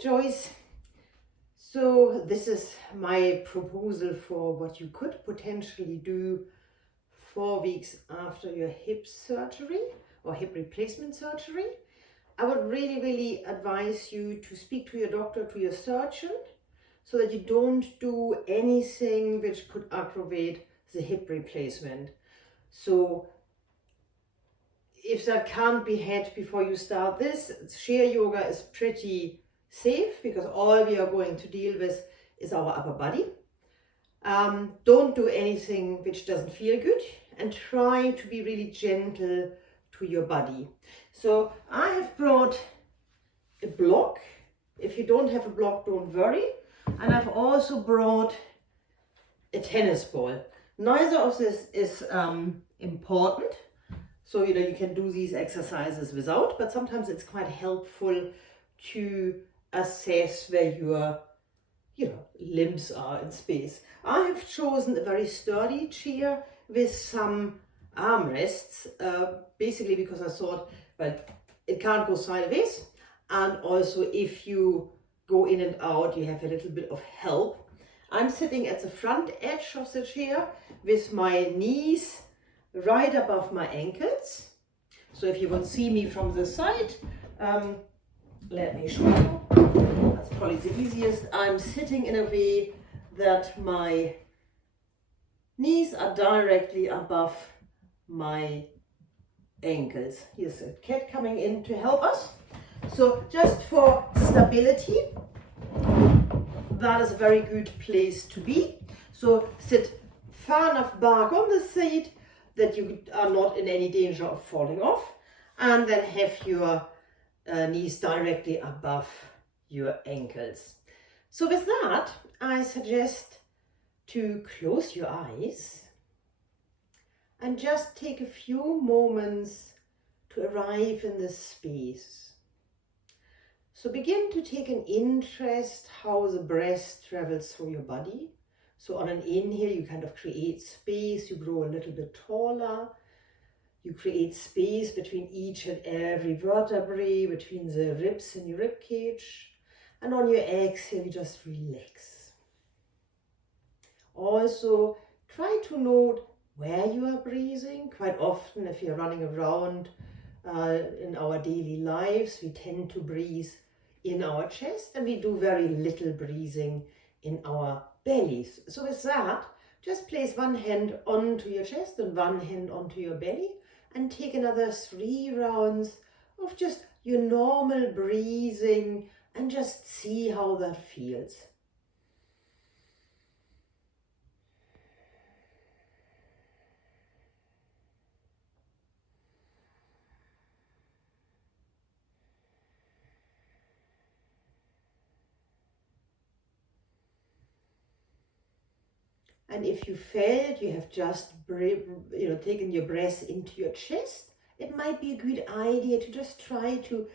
Joyce. So this is my proposal for what you could potentially do 4 weeks after your hip surgery or hip replacement surgery. I would really advise you to speak to your doctor, to your surgeon, so that you don't do anything which could aggravate the hip replacement. So if that can't be had before you start this, chair yoga is pretty safe because all we are going to deal with is our upper body. Don't do anything which doesn't feel good and try to be really gentle to your body. So I have brought a block. If you don't have a block, don't worry. And I've also brought a tennis ball. Neither of this is important. So, you can do these exercises without, but sometimes it's quite helpful to assess where your, limbs are in space. I have chosen a very sturdy chair with some armrests, basically because I thought, well, it can't go sideways. And also if you go in and out, you have a little bit of help. I'm sitting at the front edge of the chair with my knees right above my ankles. So if you want to see me from the side, let me show you. That's probably the easiest. I'm sitting in a way that my knees are directly above my ankles. Here's a cat coming in to help us. So just for stability, that is a very good place to be. So sit far enough back on the seat that you are not in any danger of falling off, and then have your knees directly above your ankles. So with that, I suggest to close your eyes and just take a few moments to arrive in this space. So begin to take an interest how the breath travels through your body. So on an inhale, you kind of create space, you grow a little bit taller, you create space between each and every vertebrae, between the ribs and your rib cage. And on your exhale, you just relax. Also, try to note where you are breathing. Quite often, if you're running around in our daily lives, we tend to breathe in our chest and we do very little breathing in our bellies. So with that, just place one hand onto your chest and one hand onto your belly and take another 3 rounds of just your normal breathing and just see how that feels. And if you felt you have just taken your breath into your chest, it might be a good idea to just try to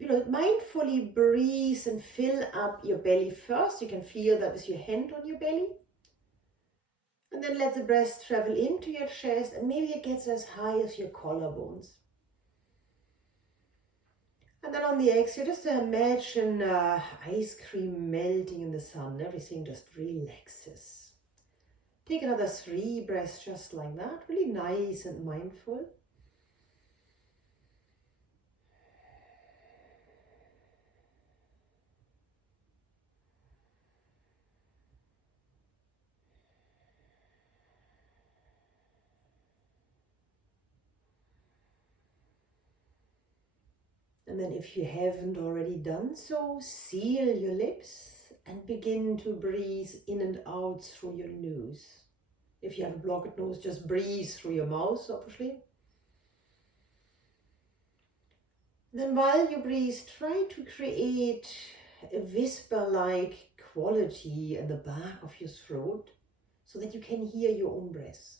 mindfully breathe and fill up your belly first. You can feel that with your hand on your belly. And then let the breath travel into your chest and maybe it gets as high as your collarbones. And then on the exhale, just imagine ice cream melting in the sun. Everything just relaxes. Take another 3 breaths just like that, really nice and mindful. And then if you haven't already done so, seal your lips and begin to breathe in and out through your nose. If you have a blocked nose, just breathe through your mouth, obviously. Then while you breathe, try to create a whisper-like quality in the back of your throat so that you can hear your own breath.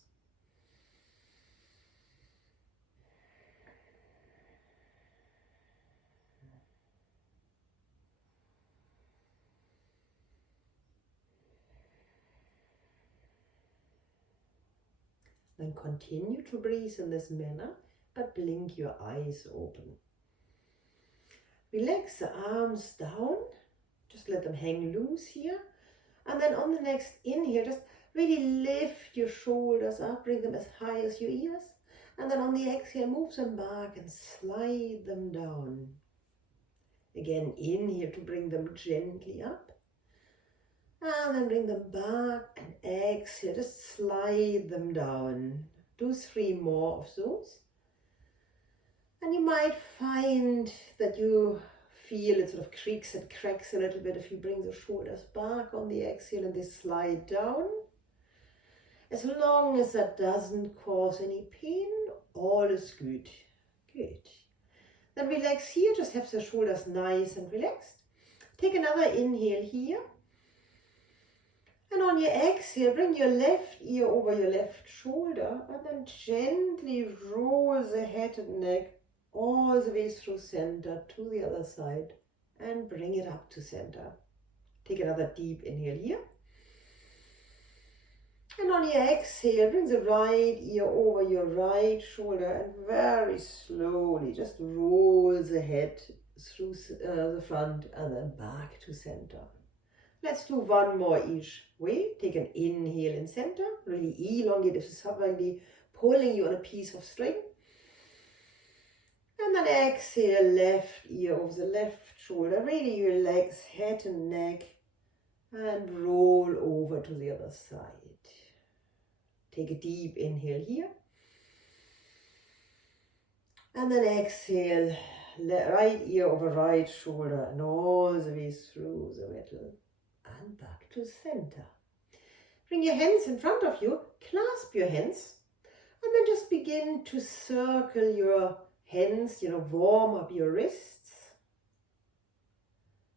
Then continue to breathe in this manner, but blink your eyes open. Relax the arms down Just let them hang loose here. And then on the next inhale, just really lift your shoulders up, bring them as high as your ears. And then on the exhale, move them back and slide them down. Again, inhale to bring them gently up. And then bring them back and exhale, just slide them down. Do 3 more of those. And you might find that you feel it sort of creaks and cracks a little bit if you bring the shoulders back on the exhale and they slide down. As long as that doesn't cause any pain, all is good. Good. Then relax here, just have the shoulders nice and relaxed. Take another inhale here. And on your exhale, bring your left ear over your left shoulder and then gently roll the head and neck all the way through center to the other side and bring it up to center. Take another deep inhale here. And on your exhale, bring the right ear over your right shoulder and very slowly just roll the head through the front and then back to center. Let's do 1 more each way. Take an inhale in center, really elongate if it's suddenly pulling you on a piece of string. And then exhale, left ear over the left shoulder, really relax head and neck and roll over to the other side. Take a deep inhale here. And then exhale, right ear over right shoulder and all the way through the middle and back to center. Bring your hands in front of you, clasp your hands, and then just begin to circle your hands, warm up your wrists.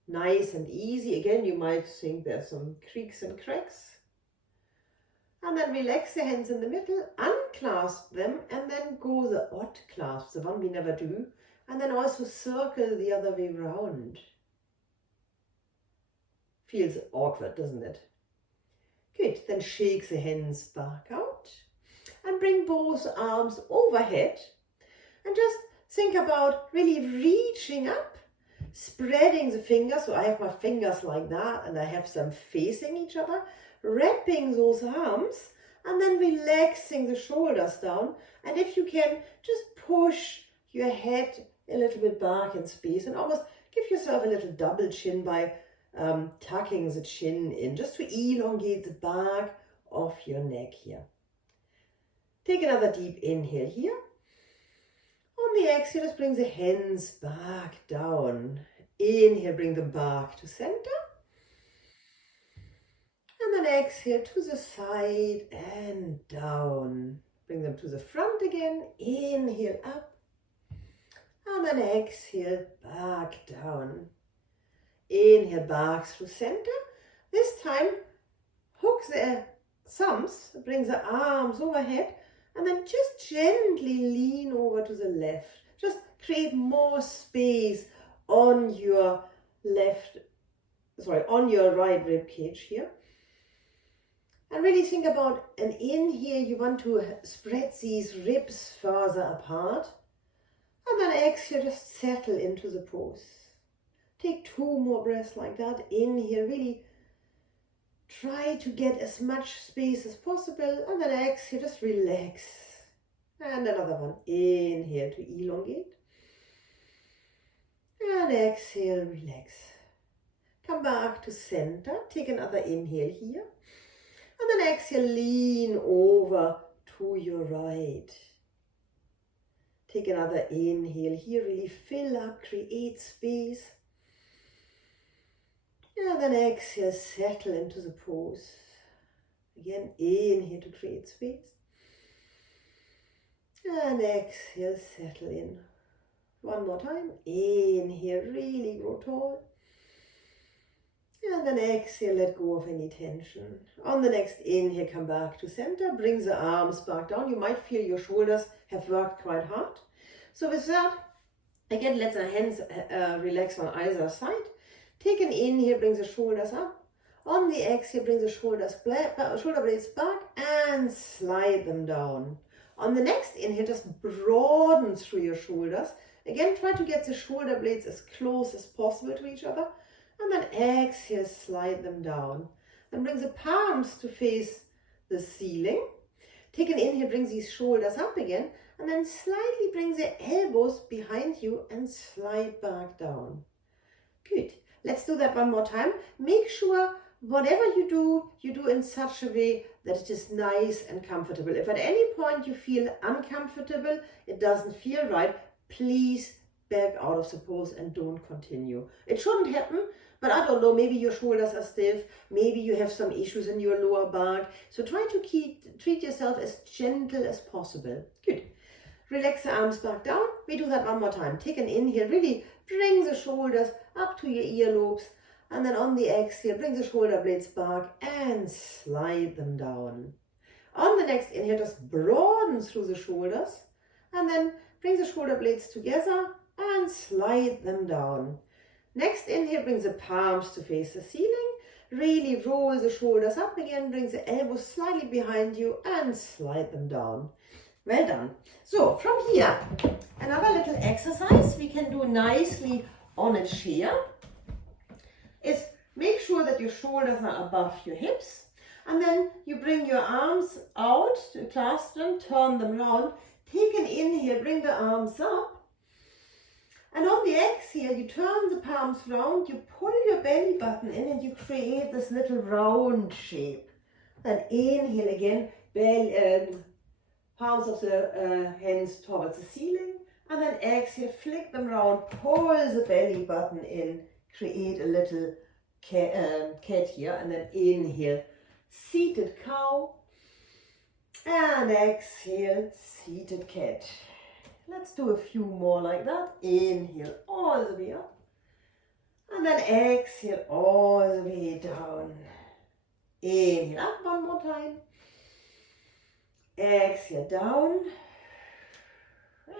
Nice and easy. Again, you might think there's some creaks and cracks. And then relax the hands in the middle, unclasp them, and then go the odd clasp, the one we never do. And then also circle the other way round. Feels awkward, doesn't it? Good. Then shake the hands back out and bring both arms overhead. And just think about really reaching up, spreading the fingers. So I have my fingers like that and I have them facing each other. Wrapping those arms and then relaxing the shoulders down. And if you can, just push your head a little bit back in space and almost give yourself a little double chin by tucking the chin in, just to elongate the back of your neck here. Take another deep inhale here. On the exhale, just bring the hands back down. Inhale, bring them back to center. And then exhale to the side and down. Bring them to the front again. Inhale up. And then exhale back down. Inhale back through center. This time, hook the thumbs, bring the arms overhead, and then just gently lean over to the left. Just create more space on your on your right rib cage here. And really think about an inhale, you want to spread these ribs further apart. And then exhale, just settle into the pose. Take 2 more breaths like that. Inhale, really try to get as much space as possible. And then exhale, just relax. And another one. Inhale to elongate. And exhale, relax. Come back to center. Take another inhale here. And then exhale, lean over to your right. Take another inhale here, really fill up, create space. And then exhale, settle into the pose. Again, inhale to create space. And exhale, settle in. 1 more time. Inhale, really grow tall. And then exhale, let go of any tension. On the next inhale, come back to center. Bring the arms back down. You might feel your shoulders have worked quite hard. So with that, again, let the hands relax on either side. Take an inhale, bring the shoulders up. On the exhale, bring the shoulder blades back and slide them down. On the next inhale, just broaden through your shoulders. Again, try to get the shoulder blades as close as possible to each other. And then exhale, slide them down. Then bring the palms to face the ceiling. Take an inhale, bring these shoulders up again, and then slightly bring the elbows behind you and slide back down. Good. Let's do that one more time. Make sure whatever you do in such a way that it is nice and comfortable. If at any point you feel uncomfortable, it doesn't feel right, please back out of the pose and don't continue. It shouldn't happen, but I don't know, maybe your shoulders are stiff, maybe you have some issues in your lower back. So try to treat yourself as gentle as possible. Good. Relax the arms back down. We do that one more time. Take an inhale, really bring the shoulders up to your earlobes. And then on the exhale, bring the shoulder blades back and slide them down. On the next inhale, just broaden through the shoulders. And then bring the shoulder blades together and slide them down. Next inhale, bring the palms to face the ceiling. Really roll the shoulders up again. Bring the elbows slightly behind you and slide them down. Well done. So from here, another little exercise we can do nicely on a chair is make sure that your shoulders are above your hips, and then you bring your arms out, clasp them, turn them round, take an inhale, bring the arms up, and on the exhale you turn the palms round, you pull your belly button in and you create this little round shape. Then inhale again, palms of the hands towards the ceiling, and then exhale, flick them round, pull the belly button in, create a little cat here, and then inhale, seated cow, and exhale, seated cat. Let's do a few more like that. Inhale all the way up, and then exhale all the way down. Inhale up one more time. Exhale down,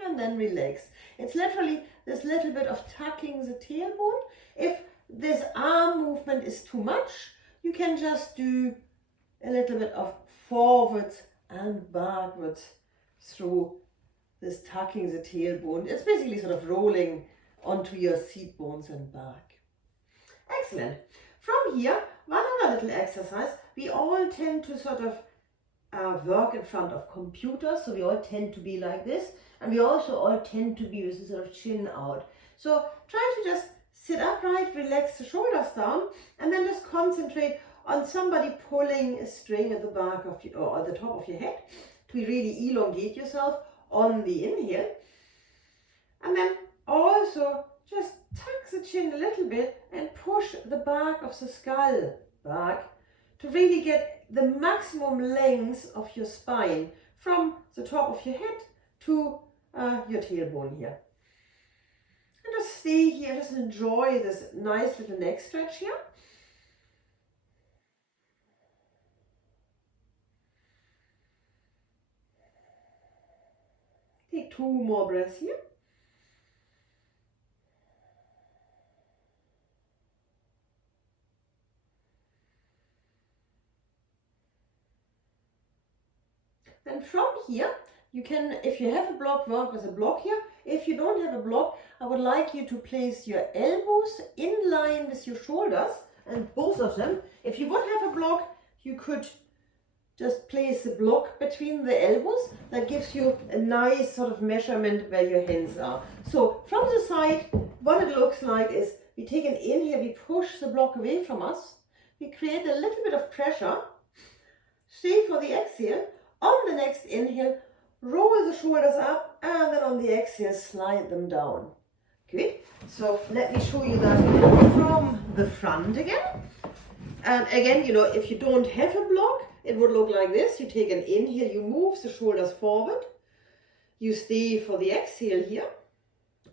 and then relax. It's literally this little bit of tucking the tailbone. If this arm movement is too much, you can just do a little bit of forwards and backwards through this tucking the tailbone. It's basically sort of rolling onto your seat bones and back. Excellent. From here, one other little exercise. We all tend to sort of work in front of computers, so we all tend to be like this, and we also all tend to be with the sort of chin out. So try to just sit upright, relax the shoulders down, and then just concentrate on somebody pulling a string at the back of your, or at the top of your head to really elongate yourself on the inhale. And then also just tuck the chin a little bit and push the back of the skull back to really get the maximum length of your spine from the top of your head to your tailbone here. And just stay here, just enjoy this nice little neck stretch here. Take 2 more breaths here. Then from here, you can, if you have a block, work with a block here. If you don't have a block, I would like you to place your elbows in line with your shoulders, and both of them. If you would have a block, you could just place the block between the elbows. That gives you a nice sort of measurement where your hands are. So from the side, what it looks like is we take an inhale, we push the block away from us. We create a little bit of pressure. Stay for the exhale. On the next inhale, roll the shoulders up, and then on the exhale, slide them down. Good. So let me show you that from the front again. And again, you know, if you don't have a block, it would look like this. You take an inhale, you move the shoulders forward. You stay for the exhale here.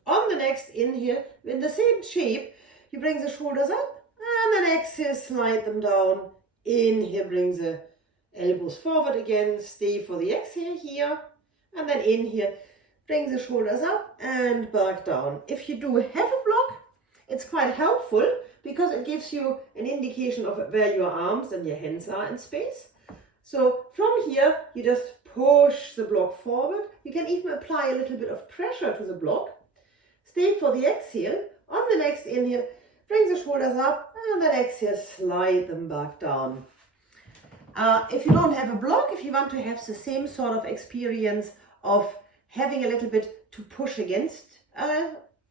On the next inhale, in the same shape, you bring the shoulders up, and then exhale, slide them down. Inhale, bring the elbows forward again, stay for the exhale here, and then inhale, bring the shoulders up and back down. If you do have a block, it's quite helpful because it gives you an indication of where your arms and your hands are in space. So from here, you just push the block forward. You can even apply a little bit of pressure to the block. Stay for the exhale. On the next inhale, Bring the shoulders up and then exhale, slide them back down. If you don't have a block, if you want to have the same sort of experience of having a little bit to push against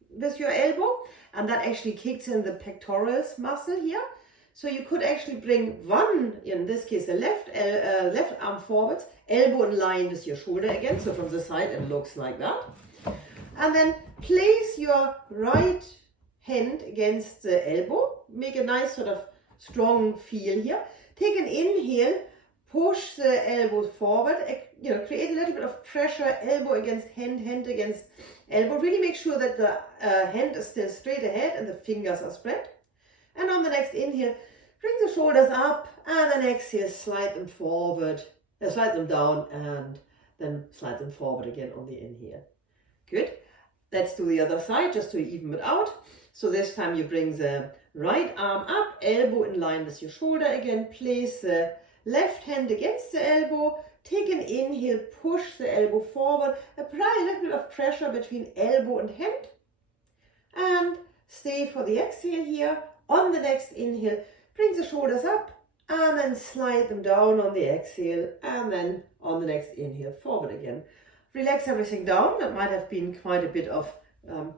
with your elbow, and that actually kicks in the pectoralis muscle here. So you could actually bring one, in this case the left arm forwards, elbow in line with your shoulder again, so from the side it looks like that. And then place your right hand against the elbow, make a nice sort of strong feel here. Take an inhale, push the elbows forward, create a little bit of pressure, elbow against hand, hand against elbow. Really make sure that the hand is still straight ahead and the fingers are spread. And on the next inhale, bring the shoulders up and then exhale, slide them forward, slide them down and then slide them forward again on the inhale. Good. Let's do the other side just to even it out. So this time you bring the right arm up, elbow in line with your shoulder again. Place the left hand against the elbow. Take an inhale, push the elbow forward. Apply a little bit of pressure between elbow and hand. And stay for the exhale here. On the next inhale, bring the shoulders up and then slide them down on the exhale. And then on the next inhale, forward again. Relax everything down. That might have been quite a bit of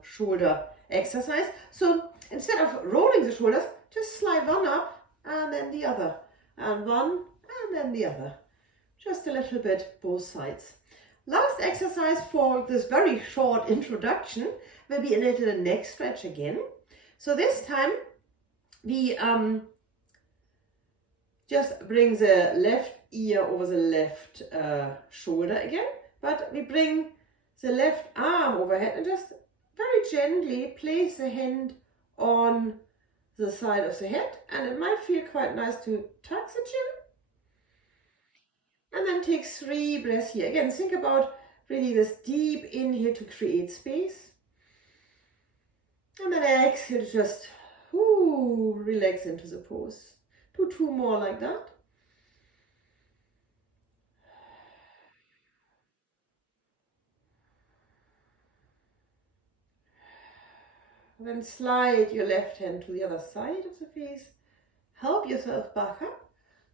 shoulder exercise. So instead of rolling the shoulders, just slide one up and then the other. And one and then the other. Just a little bit both sides. Last exercise for this very short introduction will be a little neck stretch again. So this time we just bring the left ear over the left shoulder again. But we bring the left arm overhead and just very gently place the hand on the side of the head. And it might feel quite nice to tuck the chin. And then take 3 breaths here. Again, think about really this deep inhale to create space. And then exhale, just relax into the pose. Do 2 more like that. Then slide your left hand to the other side of the face. Help yourself back up.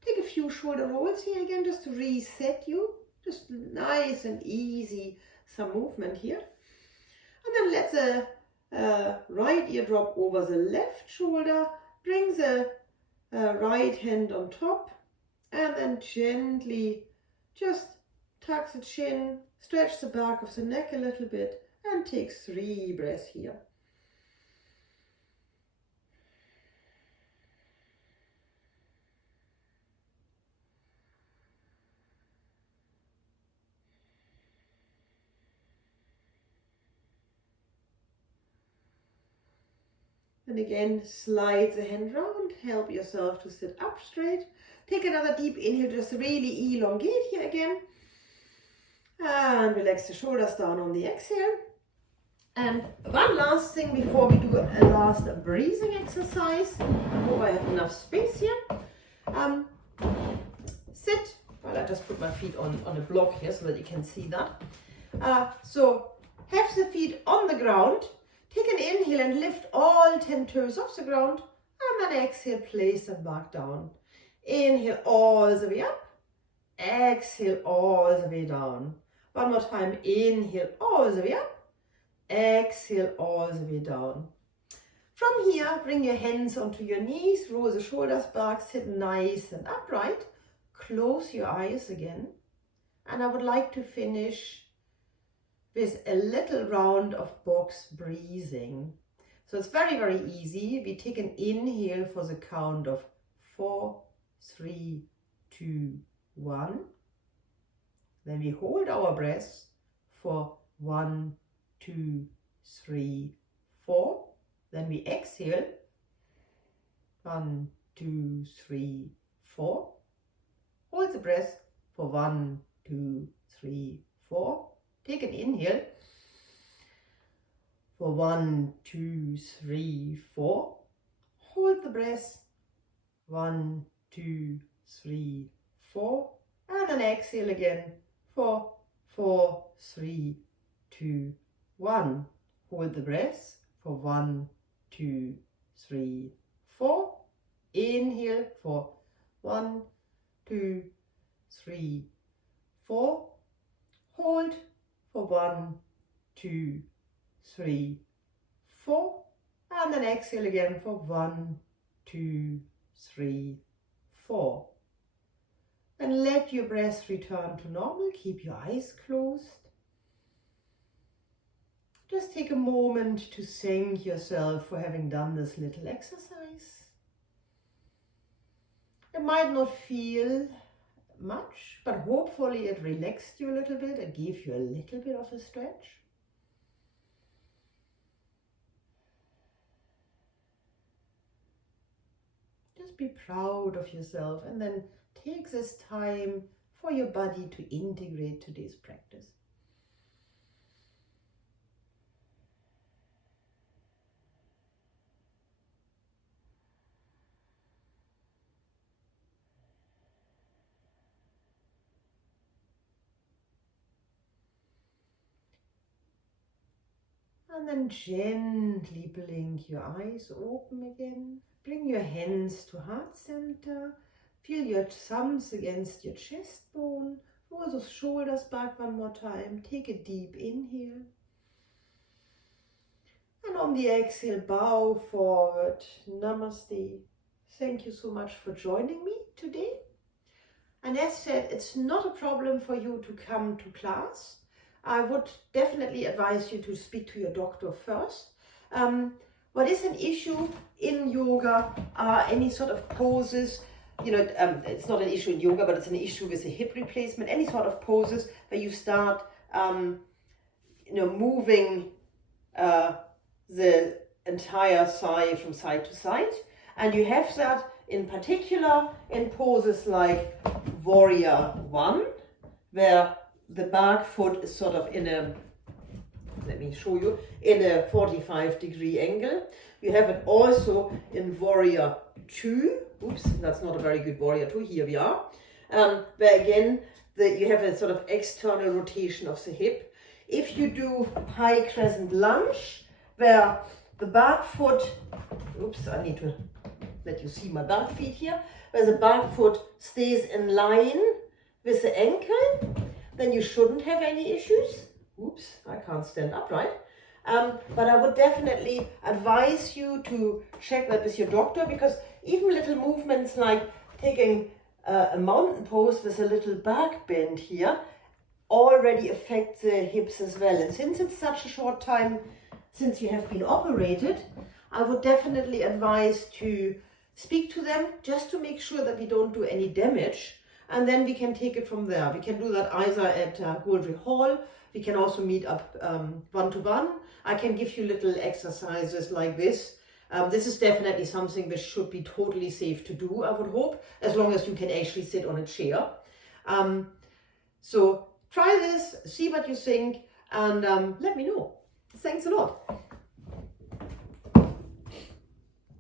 Take a few shoulder rolls here again just to reset you. Just nice and easy, some movement here. And then let the right ear drop over the left shoulder. Bring the right hand on top. And then gently just tuck the chin, stretch the back of the neck a little bit, and take 3 breaths here. And again, slide the hand round, help yourself to sit up straight. Take another deep inhale, just really elongate here again. And relax the shoulders down on the exhale. And one last thing before we do a last breathing exercise. I hope I have enough space here. Sit. Well, I just put my feet on a block here so that you can see that. So have the feet on the ground. Take an inhale and lift all 10 toes off the ground. And then exhale, place them back down. Inhale all the way up. Exhale all the way down. One more time. Inhale all the way up. Exhale all the way down. From here, bring your hands onto your knees. Roll the shoulders back. Sit nice and upright. Close your eyes again. And I would like to finish with a little round of box breathing. So it's very easy. We take an inhale for the count of 4, 3, 2, 1. Then we hold our breath for 1, 2, 3, 4. Then we exhale. 1, 2, 3, 4. Hold the breath for 1, 2, 3, 4. Take an inhale for 1, 2, 3, 4. Hold the breath. 1, 2, 3, 4. And then exhale again for 4, 3, 2, 1. Hold the breath for 1, 2, 3, 4. Inhale for 1, 2, 3, 4. Hold for 1, 2, 3, 4. And then exhale again for 1, 2, 3, 4. And let your breath return to normal. Keep your eyes closed. Just take a moment to thank yourself for having done this little exercise. It might not feel much, but hopefully it relaxed you a little bit and gave you a little bit of a stretch. Just be proud of yourself and then take this time for your body to integrate today's practice. And then gently blink your eyes open again. Bring your hands to heart center. Feel your thumbs against your chest bone. Roll those shoulders back one more time. Take a deep inhale. And on the exhale, bow forward. Namaste. Thank you so much for joining me today. And as said, it's not a problem for you to come to class. I would definitely advise you to speak to your doctor first. What is an issue in yoga are any sort of poses, it's not an issue in yoga, but it's an issue with a hip replacement, any sort of poses where you start, moving the entire thigh from side to side. And you have that in particular in poses like Warrior 1, where the back foot is sort of in a, let me show you, in a 45-degree angle. You have it also in Warrior 2. Oops, that's not a very good Warrior 2. Here we are. Where again, you have a sort of external rotation of the hip. If you do high crescent lunge, where the back foot, oops, I need to let you see my back feet here, where the back foot stays in line with the ankle, then you shouldn't have any issues. Oops, I can't stand upright. But I would definitely advise you to check that with your doctor, because even little movements like taking a mountain pose with a little back bend here already affect the hips as well. And since it's such a short time since you have been operated, I would definitely advise to speak to them just to make sure that we don't do any damage. And then we can take it from there. We can do that either at Goldry Hall. We can also meet up one-to-one. I can give you little exercises like this. This is definitely something which should be totally safe to do, I would hope, as long as you can actually sit on a chair. So try this, see what you think, and let me know. Thanks a lot.